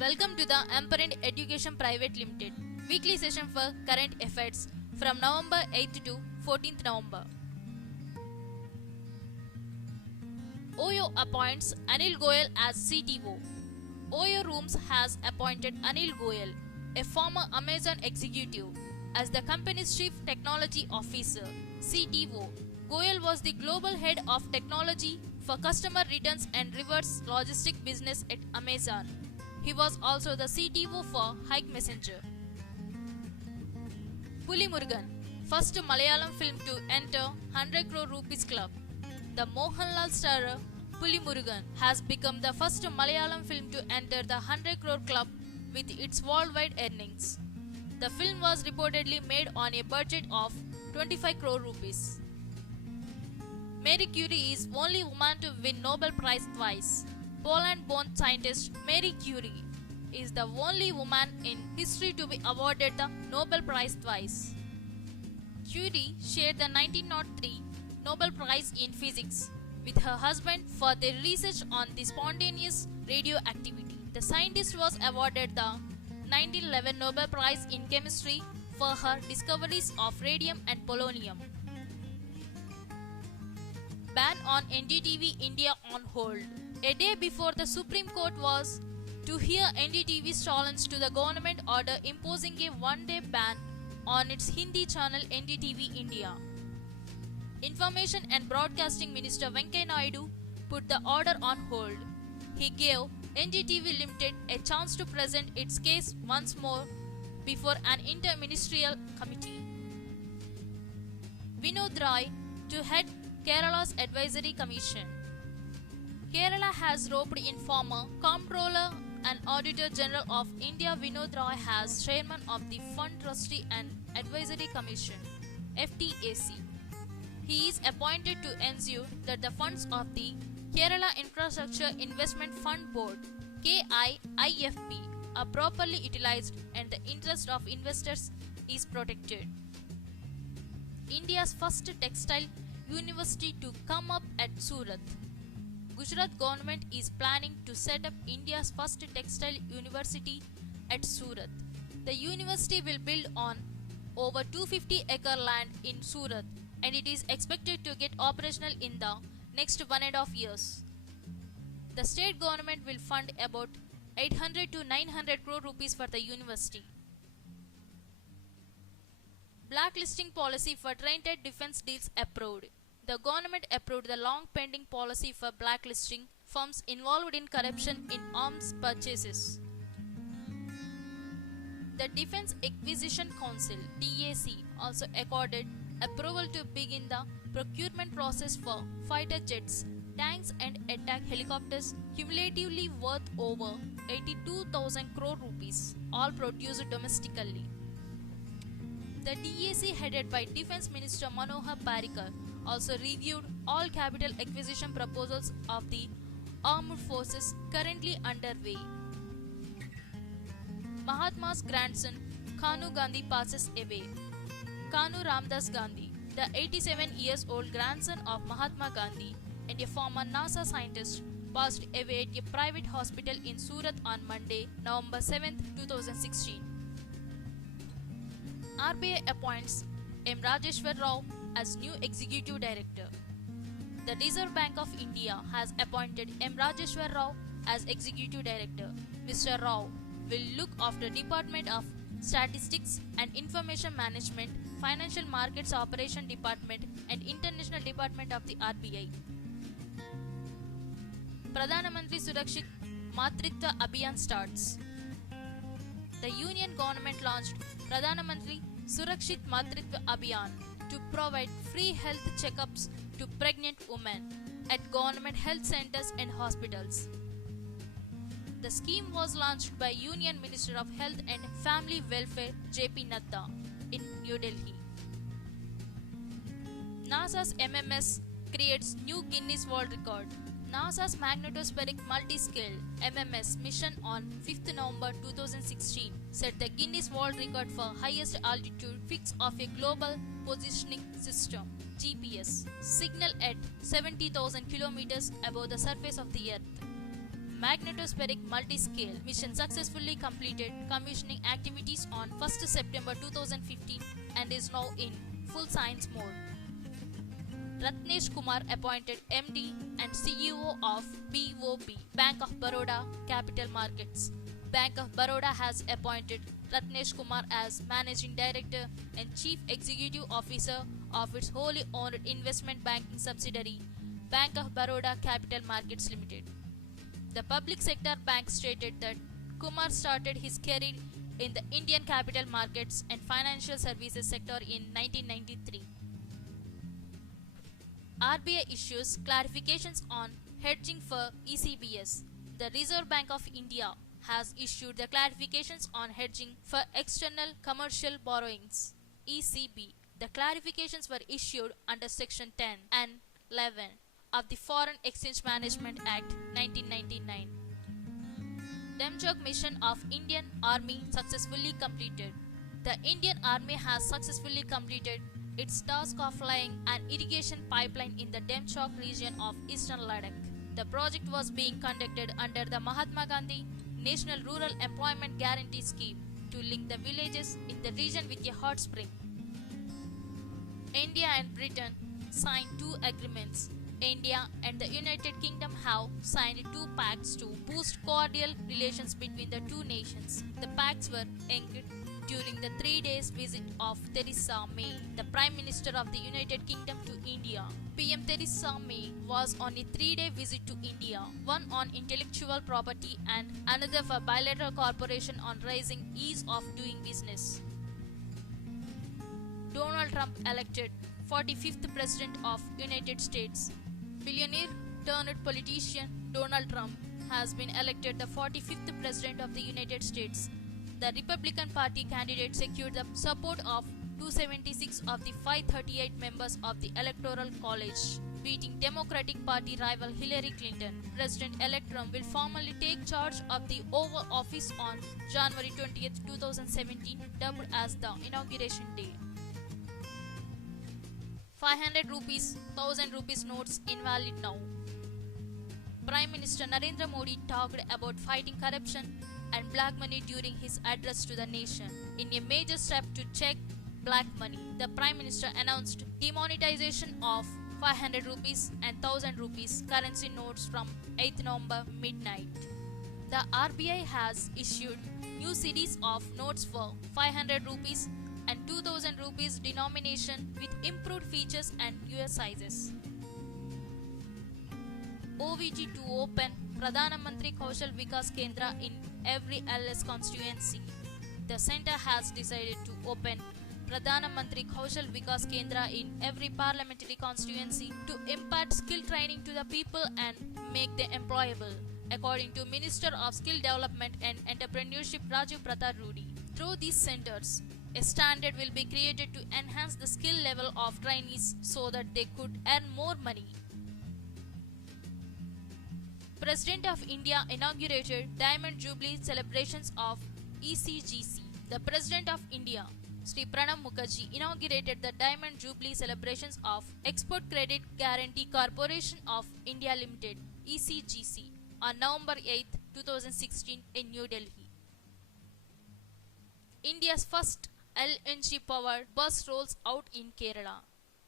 Welcome to the Amperant Education Private Limited weekly session for current affairs from November 8th to 14th November. OYO appoints Anil Goyal as CTO. OYO Rooms has appointed Anil Goyal, a former Amazon executive, as the company's Chief Technology Officer (CTO). Goyal was the global head of technology for customer returns and reverse logistic business at Amazon. He was also the CTO for Hike Messenger. Pulimurgan, first Malayalam film to enter 100 crore rupees club. The Mohanlal starrer Pulimurgan has become the first Malayalam film to enter the 100 crore club with its worldwide earnings. The film was reportedly made on a budget of 25 crore rupees. Marie Curie is only woman to win Nobel Prize twice. Poland-born scientist Marie Curie is the only woman in history to be awarded the Nobel Prize twice. Curie shared the 1903 Nobel Prize in Physics with her husband for their research on the spontaneous radioactivity. The scientist was awarded the 1911 Nobel Prize in Chemistry for her discoveries of radium and polonium. Ban on NDTV India on hold. A day before the Supreme Court was to hear NDTV's challenge to the government order imposing a one-day ban on its Hindi channel NDTV India. Information and Broadcasting Minister Venkaiah Naidu put the order on hold. He gave NDTV Limited a chance to present its case once more before an interministerial committee. Vinod Rai to head Kerala's Advisory Commission. Kerala has roped in former Comptroller and Auditor General of India Vinod Rai as Chairman of the Fund Trustee and Advisory Commission (FTAC). He is appointed to ensure that the funds of the Kerala Infrastructure Investment Fund Board (KIIFB) are properly utilized and the interest of investors is protected. India's first textile university to come up at Surat. Gujarat government is planning to set up India's first textile university at Surat. The university will build on over 250-acre land in Surat and it is expected to get operational in the next 1.5 years. The state government will fund about 800 to 900 crore rupees for the university. Blacklisting policy for Train-Tech defense deals approved. The government approved the long-pending policy for blacklisting firms involved in corruption in arms purchases. The Defence Acquisition Council (DAC) also accorded approval to begin the procurement process for fighter jets, tanks and attack helicopters cumulatively worth over 82,000 crore rupees, all produced domestically. The DAC, headed by Defence Minister Manohar Parrikar, also reviewed all capital acquisition proposals of the armed forces currently underway. Mahatma's grandson Kanu Gandhi passes away. Kanu Ramdas Gandhi, the 87-year-old grandson of Mahatma Gandhi and a former NASA scientist, passed away at a private hospital in Surat on Monday, November 7, 2016. RBI appoints M. Rajeshwar Rao as new Executive Director. The Reserve Bank of India has appointed M. Rajeshwar Rao as Executive Director. Mr. Rao will look after Department of Statistics and Information Management, Financial Markets Operation Department and International Department of the RBI. Pradhan Mantri Surakshit Matritva Abhiyan starts. The Union government launched Pradhan Mantri Surakshit Matritva Abhiyan to provide free health checkups to pregnant women at government health centers and hospitals. The scheme was launched by Union Minister of Health and Family Welfare JP Nadda in New Delhi. NASA's MMS creates new Guinness World Record. NASA's Magnetospheric Multiscale MMS mission on 5th November 2016 set the Guinness World Record for highest altitude fix of a global positioning system (GPS) signal at 70,000 kilometers above the surface of the Earth. magnetospheric multi-scale mission successfully completed commissioning activities on 1st September 2015 and is now in full science mode. Ratnesh Kumar appointed MD and CEO of BOB, Bank of Baroda Capital Markets. Bank of Baroda has appointed Ratnesh Kumar as Managing Director and Chief Executive Officer of its wholly owned investment banking subsidiary, Bank of Baroda Capital Markets Limited. The public sector bank stated that Kumar started his career in the Indian capital markets and financial services sector in 1993. RBI issues clarifications on hedging for ECBS. The Reserve Bank of India has issued the clarifications on hedging for external commercial borrowings (ECB). The clarifications were issued under Section 10 and 11 of the Foreign Exchange Management Act 1999. Demchok mission of Indian Army successfully completed. The Indian Army has successfully completed its task of laying an irrigation pipeline in the Demchok region of eastern Ladakh. The project was being conducted under the Mahatma Gandhi National Rural Employment Guarantee Scheme to link the villages in the region with a hot spring. India and Britain signed two agreements. India and the United Kingdom have signed two pacts to boost cordial relations between the two nations. The pacts were inked during the 3 days visit of Theresa May, the Prime Minister of the United Kingdom, to India. PM Theresa May was on a 3-day visit to India, one on intellectual property and another for bilateral cooperation on raising ease of doing business. Donald Trump elected 45th President of United States. Billionaire turned politician Donald Trump has been elected the 45th President of the United States. The Republican Party candidate secured the support of 276 of the 538 members of the Electoral College, beating Democratic Party rival Hillary Clinton. President-elect Trump will formally take charge of the Oval Office on January 20, 2017, dubbed as the Inauguration Day. 500 rupees, 1000 rupees notes invalid now. Prime Minister Narendra Modi talked about fighting corruption and black money during his address to the nation. In a major step to check black money, the Prime Minister announced demonetization of 500 rupees and 1000 rupees currency notes from 8th November midnight. The RBI has issued new series of notes for 500 rupees and 2000 rupees denomination with improved features and newer sizes. OVG to open Pradhan Mantri Kaushal Vikas Kendra in every LS constituency. The centre has decided to open Pradhan Mantri Kaushal Vikas Kendra in every parliamentary constituency to impart skill training to the people and make them employable, according to Minister of Skill Development and Entrepreneurship Rajiv Pratap Rudy. Through these centres, a standard will be created to enhance the skill level of trainees so that they could earn more money. President of India inaugurated Diamond Jubilee celebrations of ECGC. The President of India, Sri Pranab Mukherjee, inaugurated the Diamond Jubilee celebrations of Export Credit Guarantee Corporation of India Limited (ECGC) on November 8, 2016 in New Delhi. India's first LNG-powered bus rolls out in Kerala.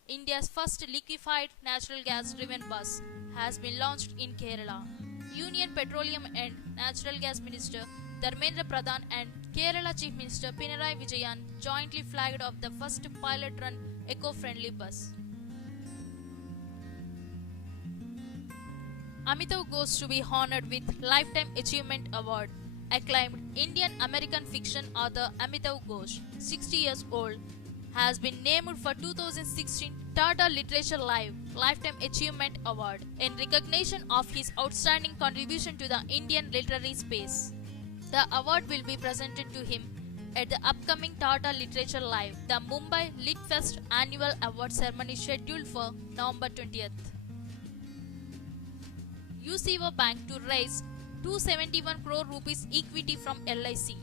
India's first liquefied natural gas-driven bus has been launched in Kerala. Union Petroleum and Natural Gas Minister Dharmendra Pradhan and Kerala Chief Minister Pinarayi Vijayan jointly flagged off the first pilot-run eco-friendly bus. Amitav Ghosh to be honored with Lifetime Achievement Award. Acclaimed Indian-American fiction author Amitav Ghosh, 60 years old, has been named for 2016 Tata Literature Lifetime Achievement Award in recognition of his outstanding contribution to the Indian literary space. The award will be presented to him at the upcoming Tata Literature Live, the Mumbai Litfest annual award ceremony scheduled for November 20th. UCO Bank to raise 271 crore rupees equity from LIC.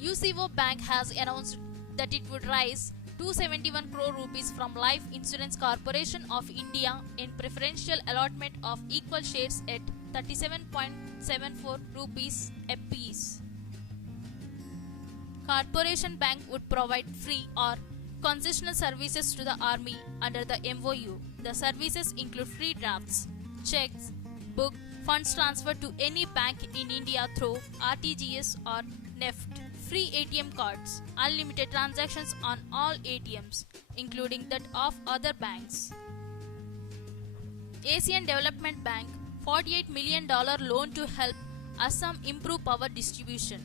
UCO Bank has announced that it would raise 271 crore rupees from Life Insurance Corporation of India in preferential allotment of equal shares at 37.74 rupees a piece. Corporation Bank would provide free or concessional services to the army under the MOU. The services include free drafts, checks, book, funds transferred to any bank in India through RTGS or NEFT, free ATM cards, unlimited transactions on all ATMs, including that of other banks. Asian Development Bank $48 million loan to help Assam improve power distribution.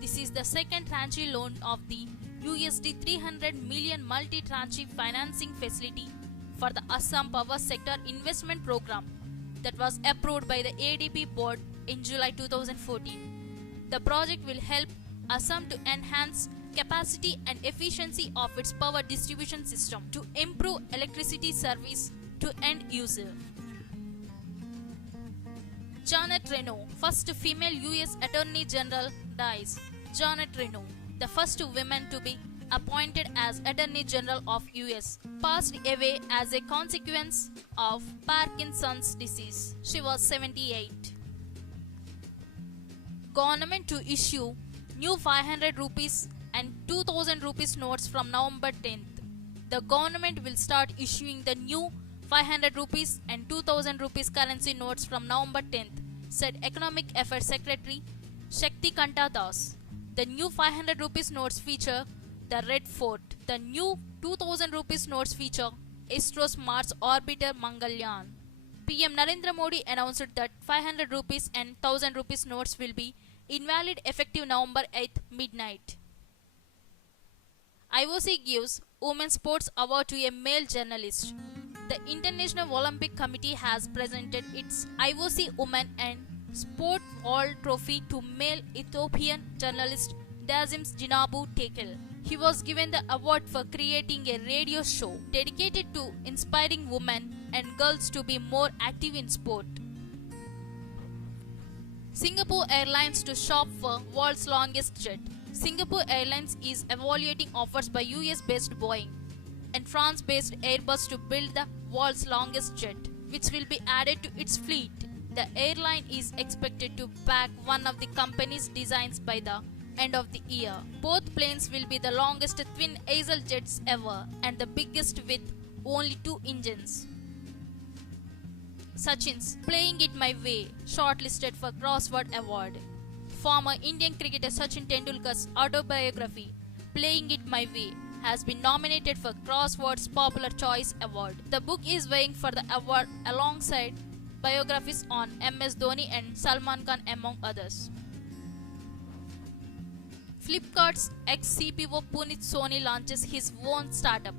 This is the second tranche loan of the USD 300 million multi-tranche financing facility for the Assam Power Sector Investment Program that was approved by the ADB board in July 2014. The project will help Assam to enhance capacity and efficiency of its power distribution system to improve electricity service to end user. Janet Reno, first female US Attorney General, dies. Janet Reno, the first woman to be appointed as Attorney General of US, passed away as a consequence of Parkinson's disease. She was 78. Government to issue new 500 rupees and 2000 rupees notes from November 10th. The government will start issuing the new 500 rupees and 2000 rupees currency notes from November 10th, said Economic Affairs Secretary Shakti Kanta Das. The new 500 rupees notes feature the Red Fort. The new 2000 rupees notes feature ISRO's Mars orbiter Mangalyaan. PM Narendra Modi announced that 500 rupees and 1000 rupees notes will be invalid effective November 8th midnight. IOC gives Women's Sports Award to a male journalist. The International Olympic Committee has presented its IOC Women and Sport World Trophy to male Ethiopian journalist Dazims Jinabu Tekel. He was given the award for creating a radio show dedicated to inspiring women and girls to be more active in sport. Singapore Airlines to shop for world's longest jet. Singapore Airlines is evaluating offers by US-based Boeing and France-based Airbus to build the world's longest jet, which will be added to its fleet. The airline is expected to back one of the company's designs by the end of the year. Both planes will be the longest twin aisle jets ever and the biggest with only 2 engines. Sachin's Playing It My Way shortlisted for Crossword Award. Former Indian cricketer Sachin Tendulkar's autobiography, Playing It My Way, has been nominated for Crossword's Popular Choice Award. The book is vying for the award alongside biographies on MS Dhoni and Salman Khan among others. Flipkart's ex-CPO Punit Soni launches his own startup.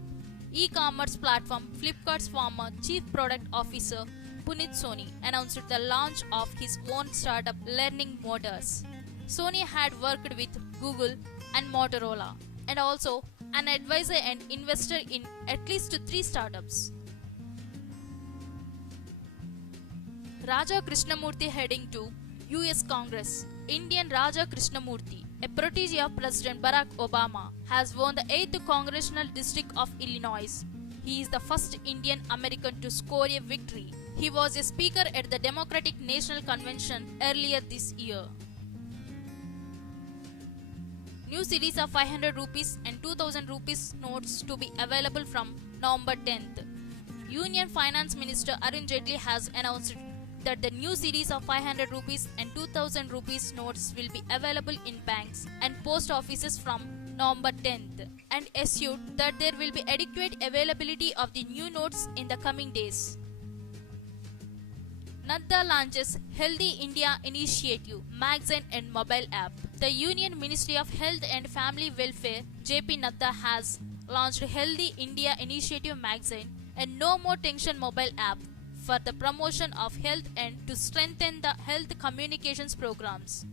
E-commerce platform Flipkart's former Chief Product Officer Punit Soni announced the launch of his own startup Learning Motors. Soni had worked with Google and Motorola and also an advisor and investor in at least 3 startups. Raja Krishnamurthy heading to US Congress. Indian Raja Krishnamurthy, a protege of President Barack Obama, has won the 8th Congressional District of Illinois. He is the first Indian American to score a victory. He was a speaker at the Democratic National Convention earlier this year. New series of 500 rupees and 2000 rupees notes to be available from November 10th. Union Finance Minister Arun Jaitley has announced that the new series of 500 rupees and 2000 rupees notes will be available in banks and post offices from November 10th and assured that there will be adequate availability of the new notes in the coming days. Nadda launches Healthy India Initiative magazine and mobile app. The Union Ministry of Health and Family Welfare JP Nadda has launched Healthy India Initiative magazine and No More Tension mobile app for the promotion of health and to strengthen the health communications programs.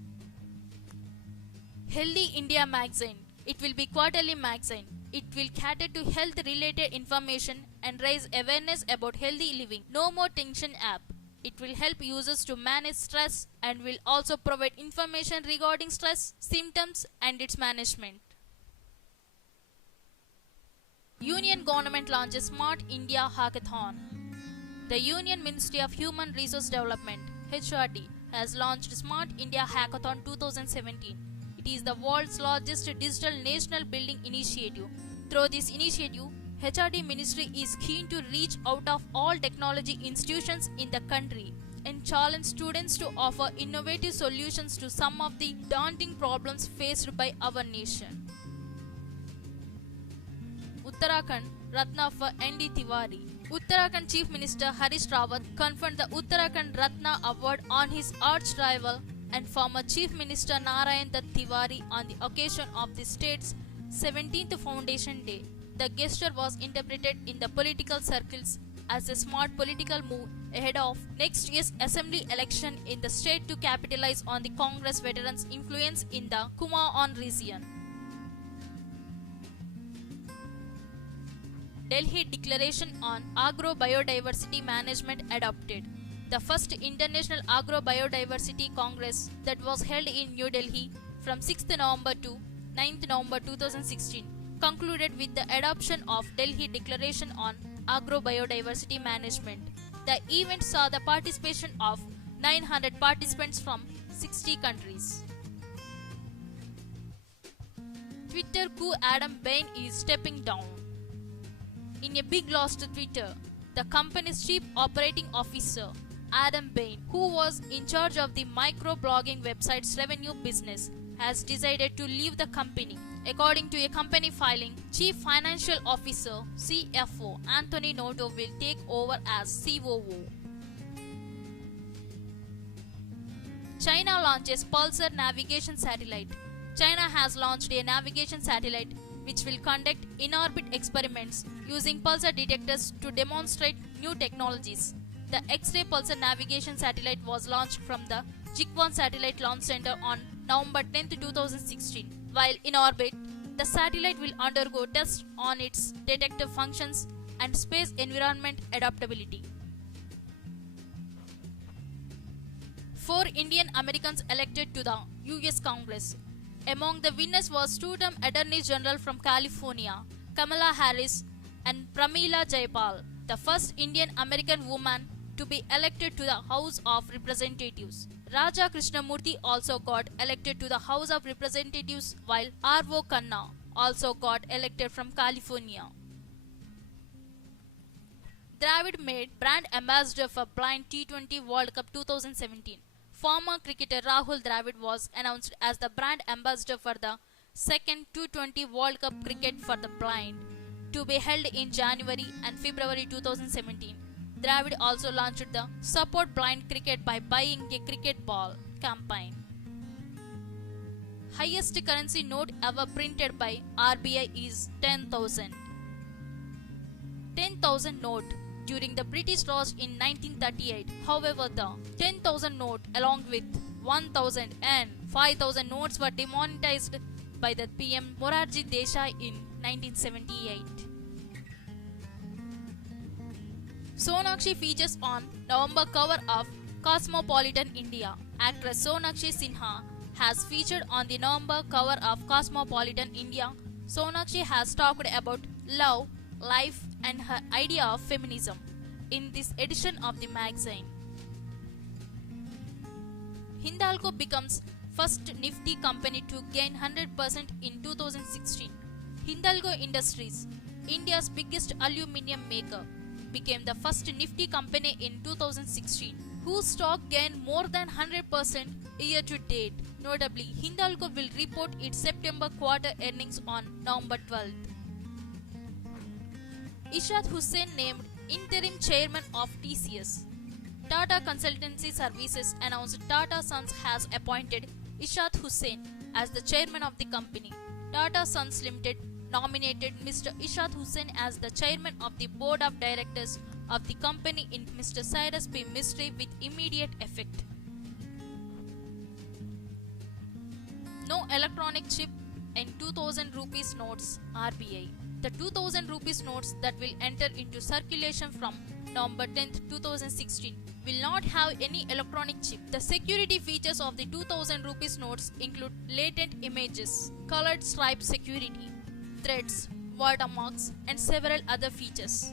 Healthy India magazine. It will be quarterly magazine. It will cater to health related information and raise awareness about healthy living. No More Tension app. It will help users to manage stress and will also provide information regarding stress, symptoms and its management. Union government launches Smart India Hackathon. The Union Ministry of Human Resource Development HRD, has launched Smart India Hackathon 2017. It is the world's largest digital national building initiative. Through this initiative, HRD Ministry is keen to reach out of all technology institutions in the country and challenge students to offer innovative solutions to some of the daunting problems faced by our nation. Uttarakhand Ratna for N.D. Tiwari. Uttarakhand Chief Minister Harish Rawat conferred the Uttarakhand Ratna Award on his arch rival and former Chief Minister Narayan Dutt Tiwari on the occasion of the state's 17th Foundation Day. The gesture was interpreted in the political circles as a smart political move ahead of next year's assembly election in the state to capitalize on the Congress veterans' influence in the Kumaon region. Delhi Declaration on Agro-Biodiversity Management adopted. The first International Agro-Biodiversity Congress that was held in New Delhi from 6th November to 9th November 2016 concluded with the adoption of Delhi Declaration on Agro-Biodiversity Management. The event saw the participation of 900 participants from 60 countries. Twitter coup Adam Bain is stepping down. In a big loss to Twitter, the company's chief operating officer, Adam Bain, who was in charge of the microblogging website's revenue business, has decided to leave the company. According to a company filing, Chief Financial Officer (CFO) Anthony Noto will take over as COO. China launches Pulsar navigation satellite. China has launched a navigation satellite which will conduct in-orbit experiments using pulsar detectors to demonstrate new technologies. The X-ray Pulsar navigation satellite was launched from the Jikwan Satellite Launch Center on November 10, 2016. While in orbit, the satellite will undergo tests on its detector functions and space environment adaptability. 4 Indian Americans elected to the US Congress. Among the winners was two-term Attorney General from California, Kamala Harris, and Pramila Jayapal, the first Indian American woman to be elected to the House of Representatives. Raja Krishnamurthy also got elected to the House of Representatives, while R.O. Khanna also got elected from California. Dravid made brand ambassador for Blind T20 World Cup 2017. Former cricketer Rahul Dravid was announced as the brand ambassador for the second T20 World Cup cricket for the blind, to be held in January and February 2017. Dravid also launched the Support Blind Cricket by Buying a Cricket Ball campaign. Highest currency note ever printed by RBI is 10,000. 10,000 note during the British Raj in 1938. However, the 10,000 note along with 1,000 and 5,000 notes were demonetized by the PM Morarji Desai in 1978. Sonakshi features on November cover of Cosmopolitan India. Actress Sonakshi Sinha has featured on the November cover of Cosmopolitan India. Sonakshi has talked about love, life, and her idea of feminism in this edition of the magazine. Hindalco becomes first Nifty company to gain 100% in 2016. Hindalco Industries, India's biggest aluminium maker, became the first Nifty company in 2016, whose stock gained more than 100% year to date. Notably, Hindalco will report its September quarter earnings on November 12th. Ishrat Hussain named interim chairman of TCS. Tata Consultancy Services announced Tata Sons has appointed Ishrat Hussain as the chairman of the company. Tata Sons Limited nominated Mr. Ishrat Hussain as the chairman of the board of directors of the company in Mr. Cyrus P. Mistry with immediate effect. No electronic chip in 2000 rupees notes, RBI. The 2000 rupees notes that will enter into circulation from November 10, 2016 will not have any electronic chip. The security features of the 2000 rupees notes include latent images, colored stripe security, threads, watermarks, and several other features.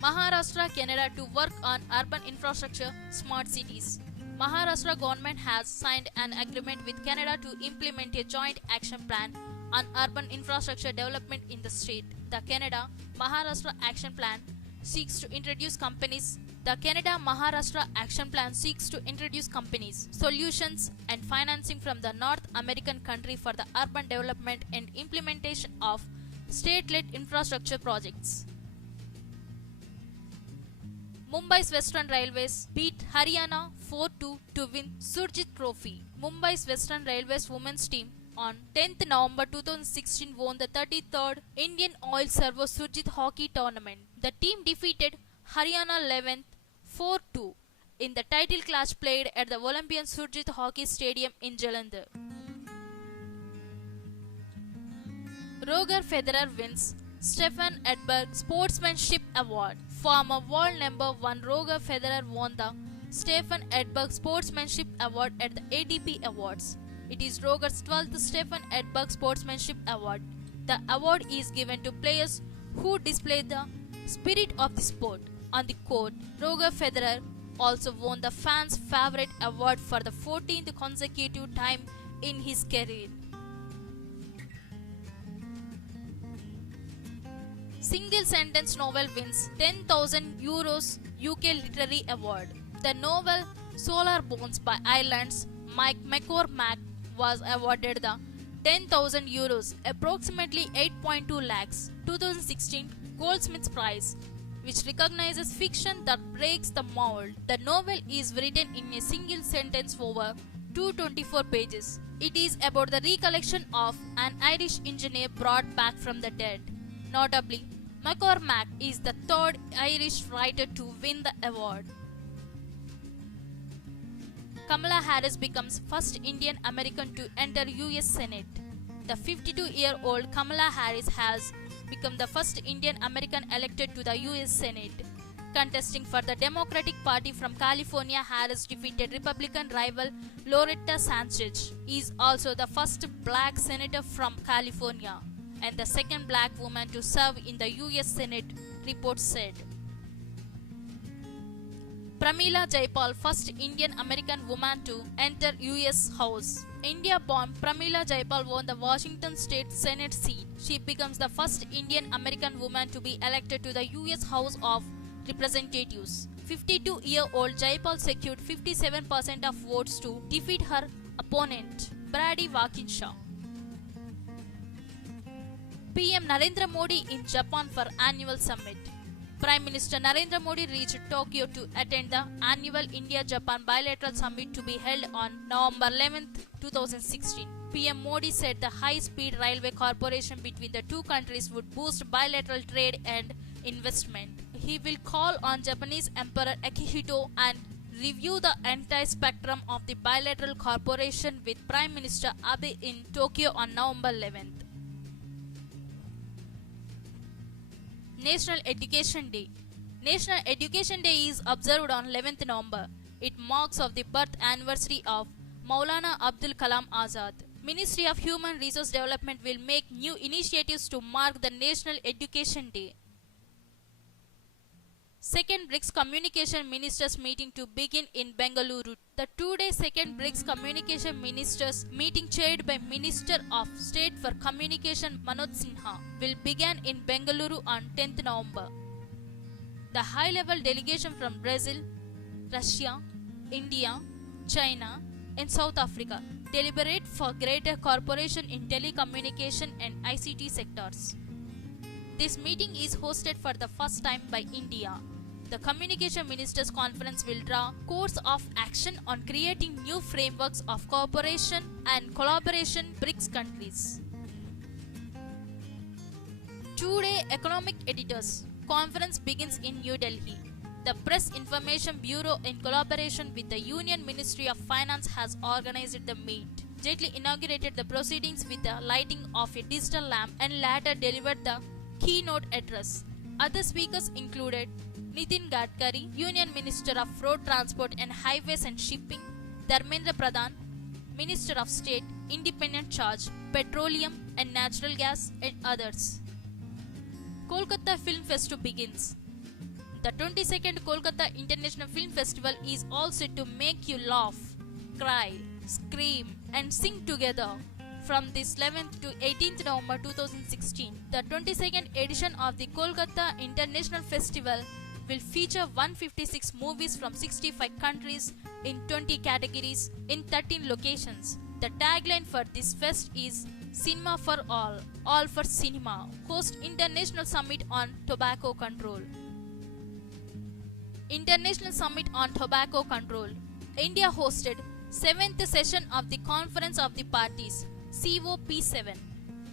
Maharashtra, Canada to work on urban infrastructure, smart cities. Maharashtra government has signed an agreement with Canada to implement a joint action plan on urban infrastructure development in the state. The Canada-Maharashtra Action Plan seeks to introduce companies. The Canada-Maharashtra Action Plan seeks to introduce companies, solutions, and financing from the North American country for the urban development and implementation of state-led infrastructure projects. Mumbai's Western Railways beat Haryana 4-2 to win Surjit Trophy. Mumbai's Western Railways women's team on 10th November 2016 won the 33rd Indian Oil Servo Surjit Hockey Tournament. The team defeated Haryana 11th 4-2 in the title clash played at the Olympian Surjit Hockey Stadium in Jalandhar. Roger Federer wins Stefan Edberg Sportsmanship Award. Former world number 1 Roger Federer won the Stefan Edberg Sportsmanship Award at the ATP Awards. It is Roger's 12th Stefan Edberg Sportsmanship Award. The award is given to players who display the spirit of the sport. On the court, Roger Federer also won the fans' favorite award for the 14th consecutive time in his career. Single sentence novel wins €10,000 UK Literary Award. The novel Solar Bones by Ireland's Mike McCormack was awarded the €10,000, approximately 8.2 lakhs, 2016 Goldsmiths Prize, which recognizes fiction that breaks the mold. The novel is written in a single sentence over 224 pages. It is about the recollection of an Irish engineer brought back from the dead. Notably, McCormack is the third Irish writer to win the award. Kamala Harris becomes first Indian American to enter US Senate. The 52-year-old Kamala Harris has become the first Indian American elected to the US Senate. Contesting for the Democratic Party from California, Harris defeated Republican rival Loretta Sanchez. He is also the first black senator from California and the second black woman to serve in the US Senate, reports said. Pramila Jayapal, first Indian American woman to enter US House. India-born Pramila Jayapal won the Washington State Senate seat. She becomes the first Indian American woman to be elected to the US House of Representatives. 52-year-old Jayapal secured 57% of votes to defeat her opponent, Brady Walkinshaw. PM Narendra Modi in Japan for annual summit. Prime Minister Narendra Modi reached Tokyo to attend the annual India-Japan bilateral summit to be held on November 11, 2016. PM Modi said the high-speed railway cooperation between the two countries would boost bilateral trade and investment. He will call on Japanese Emperor Akihito and review the entire spectrum of the bilateral cooperation with Prime Minister Abe in Tokyo on November 11th. National Education Day. National Education Day is observed on 11th November. It marks of the birth anniversary of Maulana Abdul Kalam Azad. Ministry of Human Resource Development will make new initiatives to mark the National Education Day. Second BRICS Communication Ministers meeting to begin in Bengaluru. The two-day second BRICS Communication Ministers meeting chaired by Minister of State for Communication Manoj Sinha will begin in Bengaluru on 10th November. The high-level delegation from Brazil, Russia, India, China, and South Africa deliberate for greater cooperation in telecommunication and ICT sectors. This meeting is hosted for the first time by India. The Communication Ministers Conference will draw course of action on creating new frameworks of cooperation and collaboration BRICS countries. Two-day Economic Editors Conference begins in New Delhi. The Press Information Bureau, in collaboration with the Union Ministry of Finance, has organized the meet. Jaitley inaugurated the proceedings with the lighting of a digital lamp and later delivered the keynote address. Other speakers included Nitin Gadkari, Union Minister of Road Transport and Highways and Shipping, Dharmendra Pradhan, Minister of State, Independent Charge, Petroleum and Natural Gas, and others. Kolkata Film Festival begins. The 22nd Kolkata International Film Festival is all set to make you laugh, cry, scream, and sing together. From this 11th to 18th November 2016, the 22nd edition of the Kolkata International Festival will feature 156 movies from 65 countries in 20 categories in 13 locations. The tagline for this fest is Cinema for All for Cinema, host International Summit on Tobacco Control. International Summit on Tobacco Control. India hosted 7th session of the Conference of the Parties, COP7,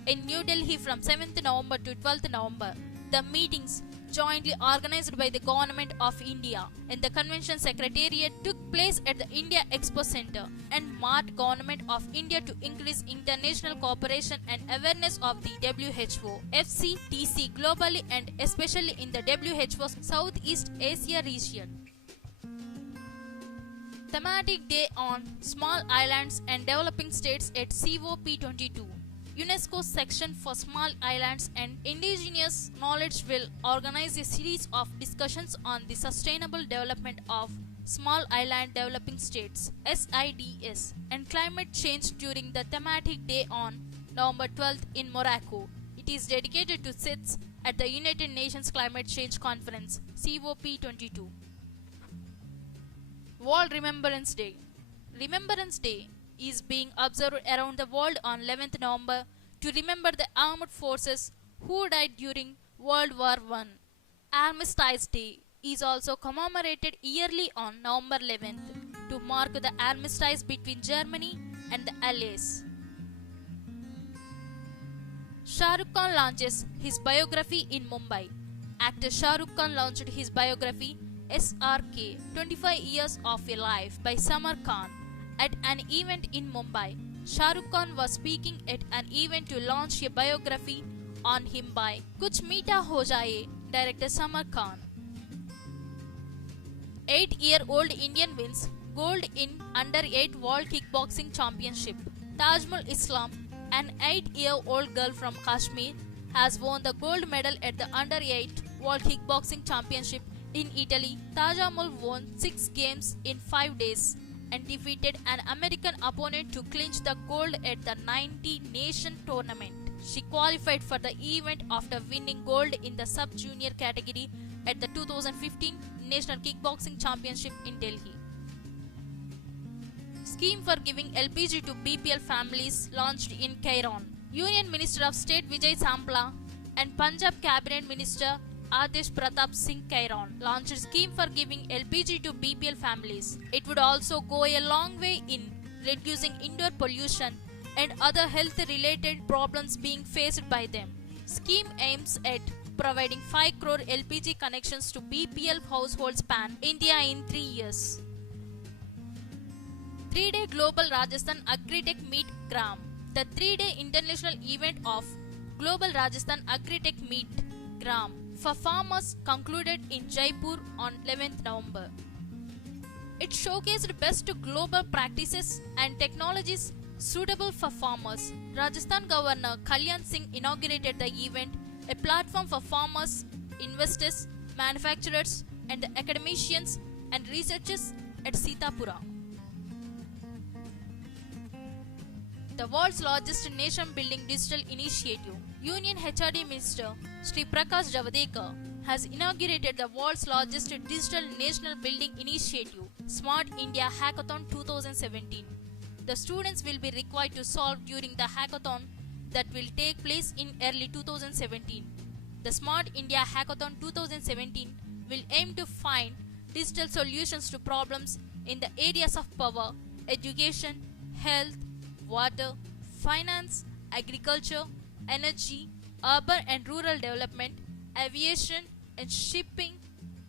in New Delhi from 7th November to 12th November. The meetings, jointly organized by the Government of India and the Convention Secretariat, took place at the India Expo Center and marked Government of India to increase international cooperation and awareness of the WHO, FCTC globally and especially in the WHO's Southeast Asia region. Thematic Day on Small Islands and Developing States at COP22. UNESCO's section for small islands and indigenous knowledge will organize a series of discussions on the sustainable development of small island developing states SIDS and climate change during the thematic day on November 12th in Morocco. It is dedicated to sits at the United Nations Climate Change Conference COP22. World Remembrance Day. Remembrance Day is being observed around the world on 11th November to remember the armed forces who died during World War I. Armistice Day is also commemorated yearly on November 11th to mark the armistice between Germany and the Allies. Shah Rukh Khan launches his biography in Mumbai. Actor Shah Rukh Khan launched his biography SRK 25 Years of a Life by Samar Khan at an event in Mumbai. Shah Rukh Khan was speaking at an event to launch a biography on him by Kuch Meeta Ho Jaye director Samar Khan. 8-year-old Indian wins gold in Under-8 World Kickboxing Championship. Tajmul Islam, an 8-year-old girl from Kashmir, has won the gold medal at the Under-8 World Kickboxing Championship in Italy. Tajmul won 6 games in 5 days and defeated an American opponent to clinch the gold at the 90-nation tournament. She qualified for the event after winning gold in the sub-junior category at the 2015 National Kickboxing Championship in Delhi. Scheme for giving LPG to BPL families launched in Kairon. Union Minister of State Vijay Sampla and Punjab Cabinet Minister Adesh Pratap Singh Kairon launched a scheme for giving LPG to BPL families. It would also go a long way in reducing indoor pollution and other health-related problems being faced by them. Scheme aims at providing 5 crore LPG connections to BPL households pan India in 3 years. 3-day Global Rajasthan Agritech Meet Gram. The 3-day international event of Global Rajasthan Agritech Meet Gram for farmers concluded in Jaipur on 11th November. It showcased best global practices and technologies suitable for farmers. Rajasthan Governor Kalyan Singh inaugurated the event, a platform for farmers, investors, manufacturers, and the academicians and researchers at Sitapura. The world's largest nation-building digital initiative, Union HRD Minister Sri Prakash Javadekar has inaugurated the world's largest digital national building initiative, Smart India Hackathon 2017. The students will be required to solve during the hackathon that will take place in early 2017. The Smart India Hackathon 2017 will aim to find digital solutions to problems in the areas of power, education, health, water, finance, agriculture, energy, urban and rural development, aviation and shipping,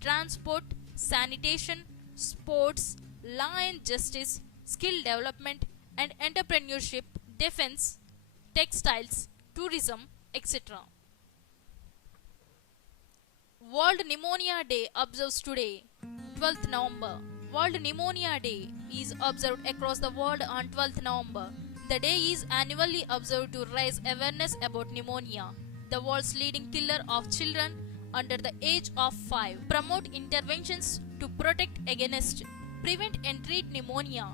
transport, sanitation, sports, law and justice, skill development and entrepreneurship, defense, textiles, tourism, etc. World Pneumonia Day observes today, 12th November. World Pneumonia Day is observed across the world on 12th November. The day is annually observed to raise awareness about pneumonia, the world's leading killer of children under the age of 5, promote interventions to protect against, prevent and treat pneumonia,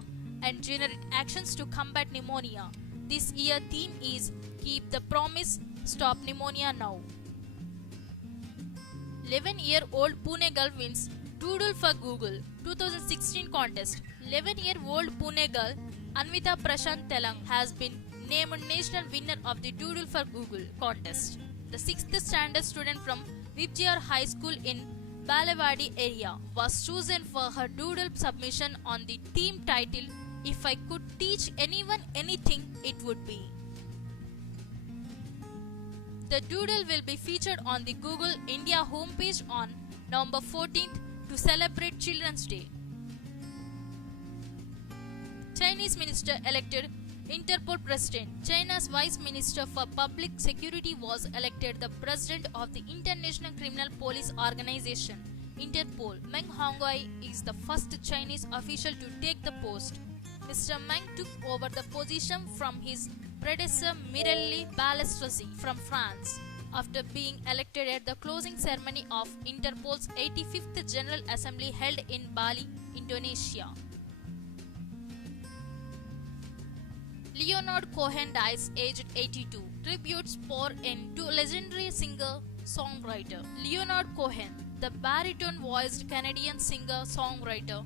and generate actions to combat pneumonia. This year theme is Keep the Promise, Stop Pneumonia Now. 11-year-old Pune girl wins Doodle for Google 2016 contest. 11-year-old Pune girl Anvita Prashant Telang has been named national winner of the Doodle for Google contest. The 6th standard student from Vibjr High School in Balewadi area was chosen for her doodle submission on the theme titled If I Could Teach Anyone Anything, It Would Be. The doodle will be featured on the Google India homepage on November 14th to celebrate Children's Day. Chinese minister elected Interpol president. China's vice minister for public security was elected the president of the International Criminal Police Organization, Interpol. Meng Hongwei is the first Chinese official to take the post. Mr. Meng took over the position from his predecessor Mireille Balestrozzi from France after being elected at the closing ceremony of Interpol's 85th General Assembly held in Bali, Indonesia. Leonard Cohen dies aged 82. Tributes pour in to legendary singer-songwriter Leonard Cohen, the baritone-voiced Canadian singer-songwriter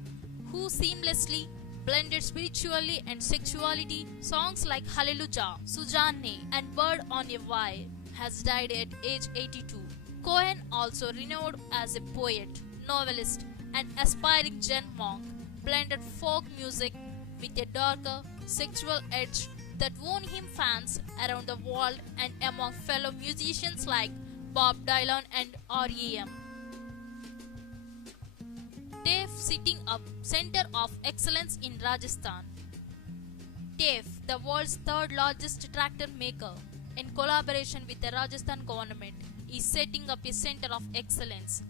who seamlessly blended spirituality and sexuality. Songs like Hallelujah, Suzanne, and Bird on a Wire has died at age 82. Cohen, also renowned as a poet, novelist, and aspiring Zen monk, blended folk music with a darker sexual edge that won him fans around the world and among fellow musicians like Bob Dylan and R.E.M. TAFE setting up Center of Excellence in Rajasthan. TAFE, the world's third largest tractor maker, in collaboration with the Rajasthan government, is setting up a Center of Excellence,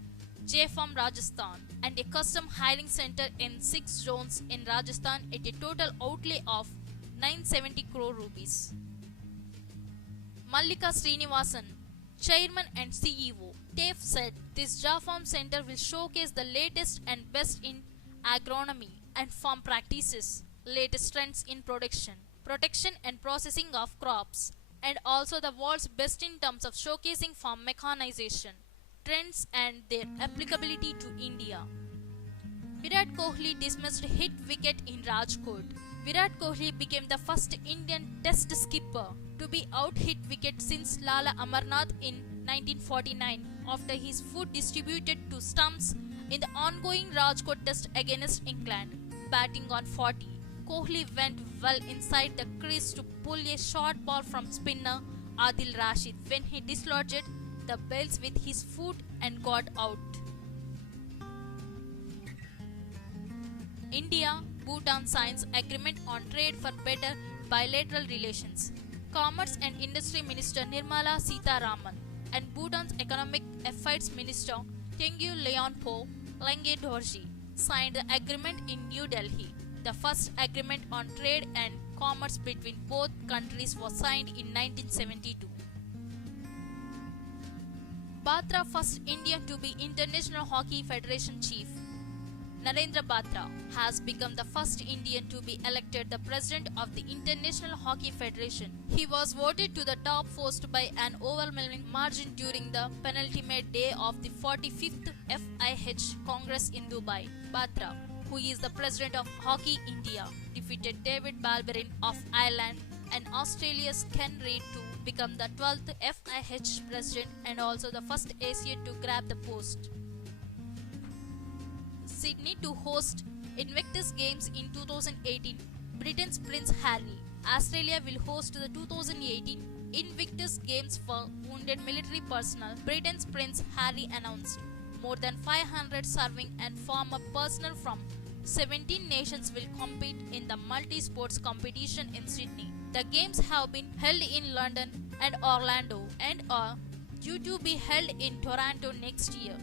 JFAM Rajasthan, and a custom hiring center in 6 zones in Rajasthan at a total outlay of 970 crore rupees. Mallika Srinivasan, Chairman and CEO, TAFE said this JFAM Center will showcase the latest and best in agronomy and farm practices, latest trends in production, protection and processing of crops, and also the world's best in terms of showcasing farm mechanization, trends and their applicability to India. Virat Kohli dismissed hit wicket in Rajkot. Virat Kohli became the first Indian Test skipper to be out hit wicket since Lala Amarnath in 1949 after his foot distributed to stumps in the ongoing Rajkot Test against England. Batting on 40, Kohli went well inside the crease to pull a short ball from spinner Adil Rashid when he dislodged the bails with his foot and got out. India-Bhutan signs agreement on trade for better bilateral relations. Commerce and Industry Minister Nirmala Sitharaman and Bhutan's Economic Affairs Minister Tengku Leonpo Lenge Dorji signed the agreement in New Delhi. The first agreement on trade and commerce between both countries was signed in 1972. Batra, first Indian to be International Hockey Federation chief. Narendra Batra has become the first Indian to be elected the president of the International Hockey Federation. He was voted to the top post by an overwhelming margin during the penultimate day of the 45th FIH Congress in Dubai. Batra, who is the president of Hockey India, defeated David Balberin of Ireland and Australia's Ken Reid to become the 12th FIH president and also the first Asian to grab the post. Sydney to host Invictus Games in 2018, Britain's Prince Harry. Australia will host the 2018 Invictus Games for wounded military personnel, Britain's Prince Harry announced. More than 500 serving and former personnel from 17 nations will compete in the multi-sports competition in Sydney. The games have been held in London and Orlando and are due to be held in Toronto next year.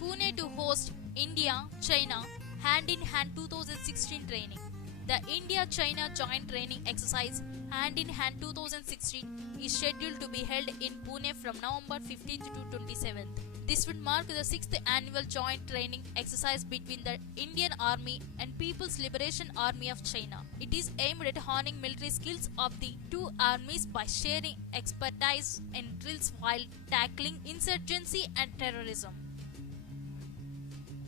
Pune to host India-China hand-in-hand 2016 training. The India-China Joint Training Exercise Hand in Hand 2016 is scheduled to be held in Pune from November 15th to 27th. This would mark the 6th annual joint training exercise between the Indian Army and People's Liberation Army of China. It is aimed at honing military skills of the two armies by sharing expertise and drills while tackling insurgency and terrorism.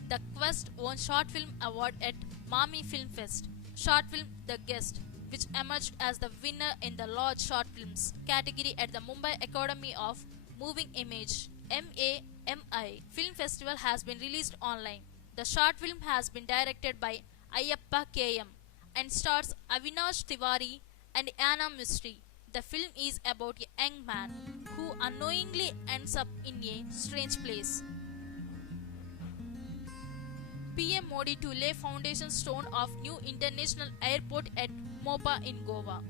The Quest won Short Film Award at Mami Film Fest. Short Film The Guest, which emerged as the winner in the Large Short Films category at the Mumbai Academy of Moving Image (MAMI) Film Festival, has been released online. The short film has been directed by Ayyappa KM and stars Avinash Tiwari and Anna Mistry. The film is about a young man who unknowingly ends up in a strange place. PM Modi to lay foundation stone of new international airport at Mopa in Goa.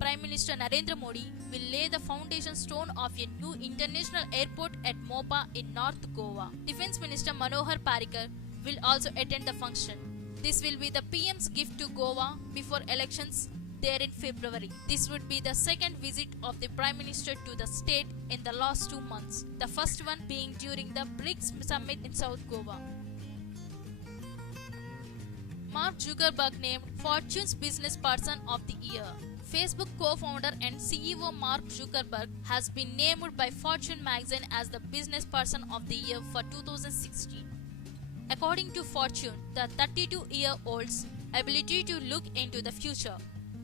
Prime Minister Narendra Modi will lay the foundation stone of a new international airport at Mopa in North Goa. Defence Minister Manohar Parrikar will also attend the function. This will be the PM's gift to Goa before elections there in February. This would be the second visit of the Prime Minister to the state in the last 2 months, the first one being during the BRICS summit in South Goa. Mark Zuckerberg named Fortune's Business Person of the Year. Facebook co-founder and CEO Mark Zuckerberg has been named by Fortune magazine as the Business Person of the Year for 2016. According to Fortune, the 32-year-old's ability to look into the future,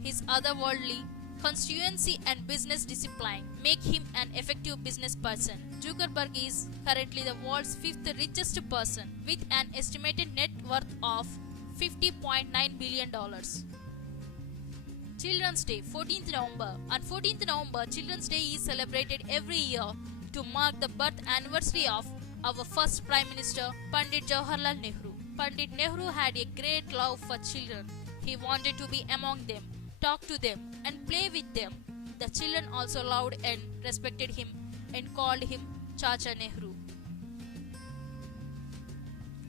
his otherworldly constituency and business discipline make him an effective business person. Zuckerberg is currently the world's fifth richest person with an estimated net worth of $50.9 billion. Children's Day, 14th November. On 14th November, Children's Day is celebrated every year to mark the birth anniversary of our first Prime Minister, Pandit Jawaharlal Nehru. Pandit Nehru had a great love for children. He wanted to be among them, talk to them, and play with them. The children also loved and respected him and called him Chacha Nehru.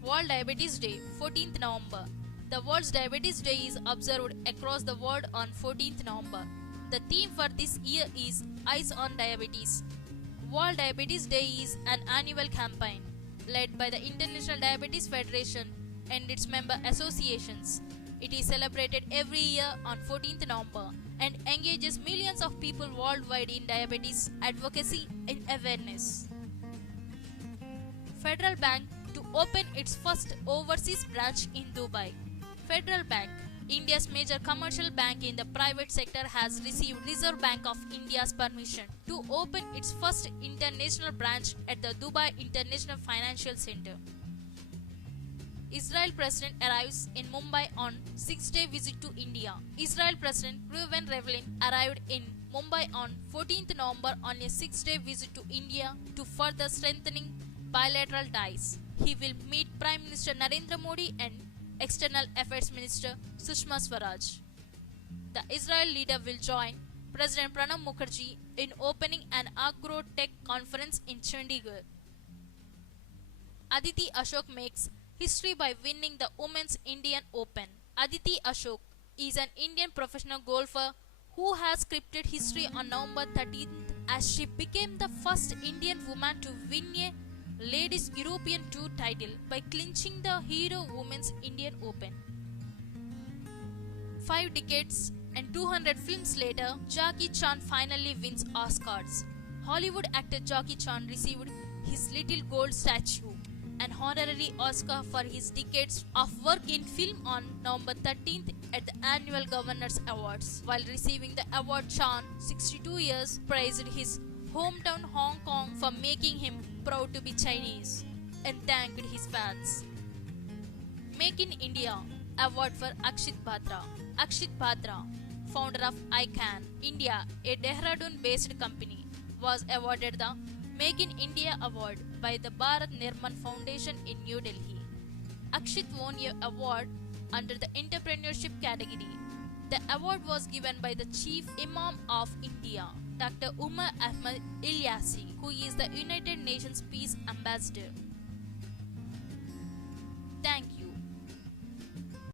World Diabetes Day, 14th November. The World Diabetes Day is observed across the world on 14th November. The theme for this year is Eyes on Diabetes. World Diabetes Day is an annual campaign led by the International Diabetes Federation and its member associations. It is celebrated every year on 14th November and engages millions of people worldwide in diabetes advocacy and awareness. Federal Bank to open its first overseas branch in Dubai. Federal Bank, India's major commercial bank in the private sector, has received Reserve Bank of India's permission to open its first international branch at the Dubai International Financial Center. Israel President arrives in Mumbai on 6-day visit to India. Israel President Reuven Rivlin arrived in Mumbai on 14th November on a 6-day visit to India to further strengthening bilateral ties. He will meet Prime Minister Narendra Modi and External Affairs Minister Sushma Swaraj. The Israel leader will join President Pranab Mukherjee in opening an agro-tech conference in Chandigarh. Aditi Ashok makes history by winning the Women's Indian Open. Aditi Ashok is an Indian professional golfer who has scripted history on November 13th as she became the first Indian woman to win a Ladies European Tour title by clinching the Hero Women's Indian Open. 5 decades and 200 films later, Jackie Chan finally wins Oscars. Hollywood actor Jackie Chan received his Little Gold statue, an honorary Oscar for his decades of work in film, on November 13th at the annual Governors Awards. While receiving the award, Chan, 62 years, praised his hometown Hong Kong for making him proud to be Chinese and thanked his fans. Make in India Award for Akshit Batra. Akshit Batra, founder of ICANN India, a Dehradun-based company, was awarded the Make in India Award by the Bharat Nirman Foundation in New Delhi. Akshit won an award under the entrepreneurship category. The award was given by the Chief Imam of India, Dr. Umar Ahmad Ilyasi, who is the United Nations Peace Ambassador.